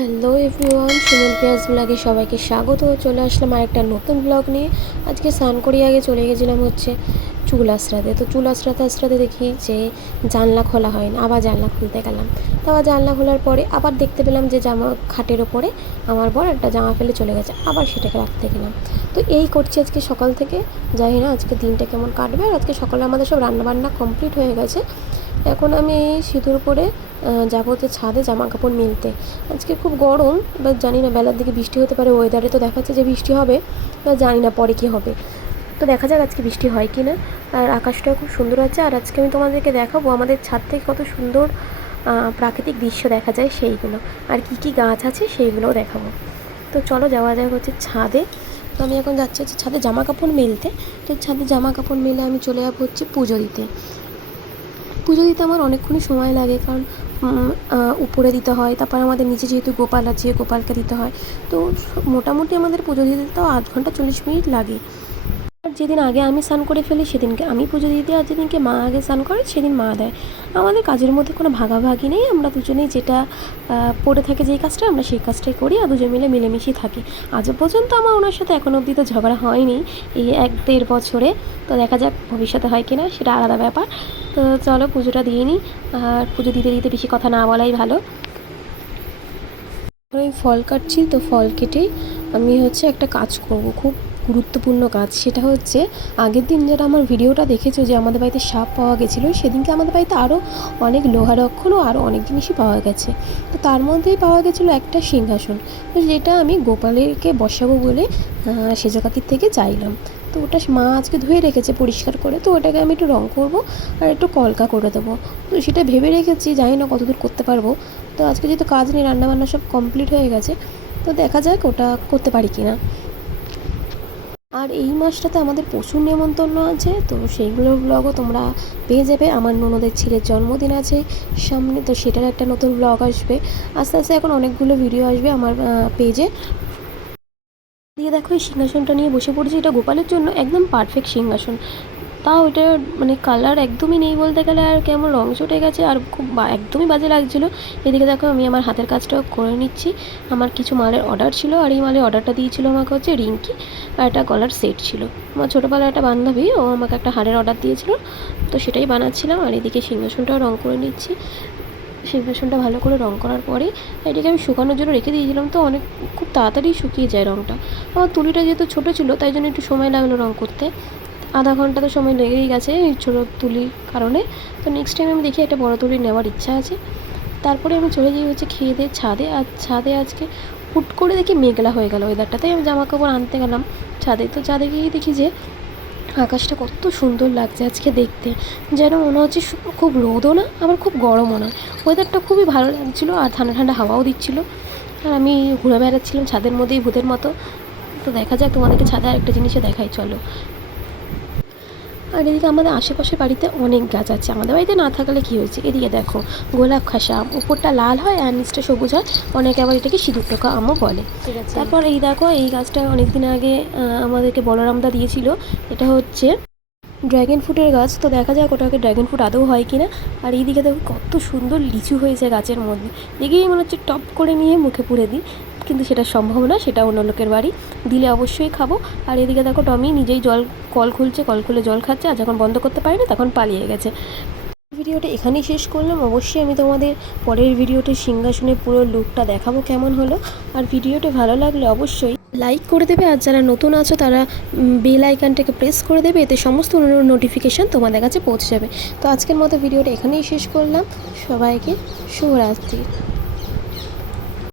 Hello everyone Suman পিয়াজ ব্লগে সবাইকে স্বাগত। চলে আসলাম আরেকটা নতুন ব্লগ নিয়ে। আজকে স্নান করে আগে চলে গেছিলাম হচ্ছে চুল আশ্রাতে। তো চুল আশ্রাতে আশ্রাতে দেখি যে জানলা খোলা হয় না, আবার জানলা খুলতে গেলাম। তো আবার জানলা খোলার পরে আবার দেখতে পেলাম যে জামা খাটের ওপরে আমার বর একটা জামা ফেলে চলে গেছে, আবার সেটাকে রাখতে গেলাম। তো এই করছি আজকে সকাল থেকে। যাই না, আজকে দিনটা কেমন কাটবে? আর আজকে সকালে আমাদের সব রান্নাবান্না কমপ্লিট হয়ে গেছে। এখন আমি সিঁদুর পরে যাব হচ্ছে ছাদে জামা কাপড় মিলতে। আজকে খুব গরম, এবার জানি না, বেলার দিকে বৃষ্টি হতে পারে ওয়েদারে তো দেখাচ্ছে যে বৃষ্টি হবে, এবার জানি না পরে কী হবে। তো দেখা যাক আজকে বৃষ্টি হয় কি না আর আকাশটাও খুব সুন্দর আছে, আর আজকে আমি তোমাদেরকে দেখাবো আমাদের ছাদ থেকে কত সুন্দর প্রাকৃতিক দৃশ্য দেখা যায় সেইগুলো। আর কি কি গাছ আছে সেইগুলোও দেখাবো। তো চলো যাওয়া যাক হচ্ছে ছাদে। তো আমি এখন যাচ্ছি হচ্ছে ছাদে জামা কাপড় মেলতে। তো ছাদে জামা কাপড় মেলে আমি চলে যাব হচ্ছে পুজো দিতে। পুজো দিতে আমার অনেকক্ষণই সময় লাগে, কারণ উপরে দিতে হয়, তারপর আমাদের নিচে যেহেতু গোপাল আছে, গোপালকে দিতে হয়। তো মোটামুটি আমাদের পুজো দিতে তাও আধ ঘণ্টা চল্লিশ মিনিট লাগে। যেদিন আগে আমি স্নান করে ফেলি, সেদিনকে আমি পুজো দিতে আর যেদিনকে মা আগে স্নান করে, সেদিন মা দেয়। আমাদের কাজের মধ্যে কোনো ভাগাভাগি নেই, আমরা দুজনেই যেটা পড়ে থাকে যেই কাজটা আমরা সেই কাজটাই করি, আর দুজন মিলে মিলেমিশেই থাকি। আজও পর্যন্ত আমার ওনার সাথে এখনও অবধি তো ঝগড়া হয়নি, এই এক দেড় বছরে। তো দেখা যাক ভবিষ্যতে হয় কি না সেটা আলাদা ব্যাপার। তো চলো পুজোটা দিয়ে নিই, আর পুজো দিতে দিতে বেশি কথা না বলাই ভালো। আমি ফল কাটছি, তো ফল কেটেই আমি হচ্ছে একটা কাজ করব, খুব গুরুত্বপূর্ণ কাজ সেটা হচ্ছে, আগের দিন যারা আমার ভিডিওটা দেখেছ যে আমাদের বাড়িতে সাপ পাওয়া গেছিল, সেদিনকে আমাদের বাড়িতে আরও অনেক লোহারক্ষণ ও আরও অনেক জিনিসই পাওয়া গেছে। তো তার মধ্যেই পাওয়া গেছিল একটা সিংহাসন। তো যেটা আমি গোপালেরকে বসাবো বলে সেজকাতির থেকে চাইলাম। তো ওটা মা আজকে ধুয়ে রেখেছে পরিষ্কার করে, তো ওটাকে আমি একটু রং করব আর একটু কলকা করে দেবো। তো সেটা ভেবে রেখেছি, জানি না কতদূর করতে পারব। তো আজকে যেহেতু কাজ নেই, রান্নাবান্না সব কমপ্লিট হয়ে গেছে, তো দেখা যাক ওটা করতে পারি কি না আর এই মাসটাতে আমাদের প্রচুর নেমন্তন্ন আছে, তো সেইগুলোর ব্লগও তোমরা পেয়ে যাবে। আমার ননদের ছেলের জন্মদিন আছে সামনে, তো সেটার একটা নতুন ব্লগ আসবে। আস্তে আস্তে এখন অনেকগুলো ভিডিও আসবে আমার পেজে দিয়ে দেখো এই সিংহাসনটা নিয়ে বসে পড়েছি, এটা গোপালের জন্য একদম পারফেক্ট সিংহাসন। তাও এটা মানে কালার একদমই নেই বলতে গেলে, আর কেমন রং চটে গেছে, আর খুব একদমই বাজে লাগছিল। এদিকে দেখো, আমি আমার হাতের কাজটাও করে নিচ্ছি। আমার কিছু মালের অর্ডার ছিল, আর এই মালের অর্ডারটা দিয়েছিল আমাকে হচ্ছে রিঙ্কি, আর একটা গলার সেট ছিল। আমার ছোটোবেলার একটা বান্ধবী, ও আমাকে একটা হাড়ের অর্ডার দিয়েছিল, তো সেটাই বানাচ্ছিলাম, আর এদিকে সিংহাসনটাও রং করে নিচ্ছি। সিংহাসনটা ভালো করে রং করার পরে, এটাকে আমি শুকানোর জন্য রেখে দিয়েছিলাম, তো অনেক, খুব তাড়াতাড়ি শুকিয়ে যায় রংটা। আমার তুলিটা যেহেতু ছোটো ছিল, তাই জন্য একটু সময় লাগল রং করতে। আধা ঘণ্টা তো সময় লেগেই গেছে এই ছোটো তুলির কারণে। তো নেক্সট টাইম আমি দেখি একটা বড় তুলি নেওয়ার ইচ্ছা আছে। তারপরে আমি চলে যাই হচ্ছে খেয়ে দিয়ে ছাদে। আর ছাদে আজকে হুট করে দেখি মেঘলা হয়ে গেল ওয়েদারটা তাই আমি জামা কাপড় আনতে গেলাম ছাদে। তো ছাদে গিয়ে দেখি যে আকাশটা কত সুন্দর লাগছে আজকে দেখতে। যেন মনে হচ্ছে খুব রোদও না, আবার খুব গরমও না। ওয়েদারটা খুবই ভালো লাগছিল আর ঠান্ডা ঠান্ডা হাওয়াও দিচ্ছিল। আর আমি ঘুরে বেড়াচ্ছিলাম ছাদের মধ্যেই ভূতের মতো। তো দেখা যাক তোমাদেরকে ছাদে আরেকটা জিনিসে দেখাই, চলো। আর এদিকে আমাদের আশেপাশে বাড়িতে অনেক গাছ আছে। আমাদের বাড়িতে না থাকলে কী হয়েছে? এদিকে দেখো গোলাপ খাসা উপরটা লাল হয় আর নিচটা সবুজ হয়। অনেকে আবার এটাকে সিঁদুর টোকা আমও বলে। তারপর এই দেখো এই গাছটা অনেক দিন আগে আমাদেরকে বলরামদা দিয়েছিল। এটা হচ্ছে ড্র্যাগন ফ্রুটের গাছ। তো দেখা যাক ওটাকে ড্র্যাগন ফ্রুট আদৌ হয় কি না আর এইদিকে দেখো কত সুন্দর লিচু হয়েছে গাছের মধ্যে। দেখেই মনে হচ্ছে টপ করে নিয়ে মুখে পুড়ে দিই। কিন্তু সেটা সম্ভব না সেটা অন্য লোকের বাড়ি। দিলে অবশ্যই খাব। আর এদিকে দেখো টমি নিজেই জল, কল খুলছে, কল খুলে জল খাচ্ছে আর যখন বন্ধ করতে পারে না তখন পালিয়ে গেছে। ভিডিওটা এখানেই শেষ করলাম। অবশ্যই আমি তোমাদের পরের ভিডিওতে সিংহাসনে পুরো লুকটা দেখাবো কেমন হলো। আর ভিডিওটা ভালো লাগলে অবশ্যই লাইক করে দেবে। আর যারা নতুন আছো, তারা বেল আইকনটাকে প্রেস করে দেবে। এতে সমস্ত নোটিফিকেশান তোমাদের কাছে পৌঁছে যাবে। তো আজকের মতো ভিডিওটা এখানেই শেষ করলাম। সবাইকে শুভরাত্রি।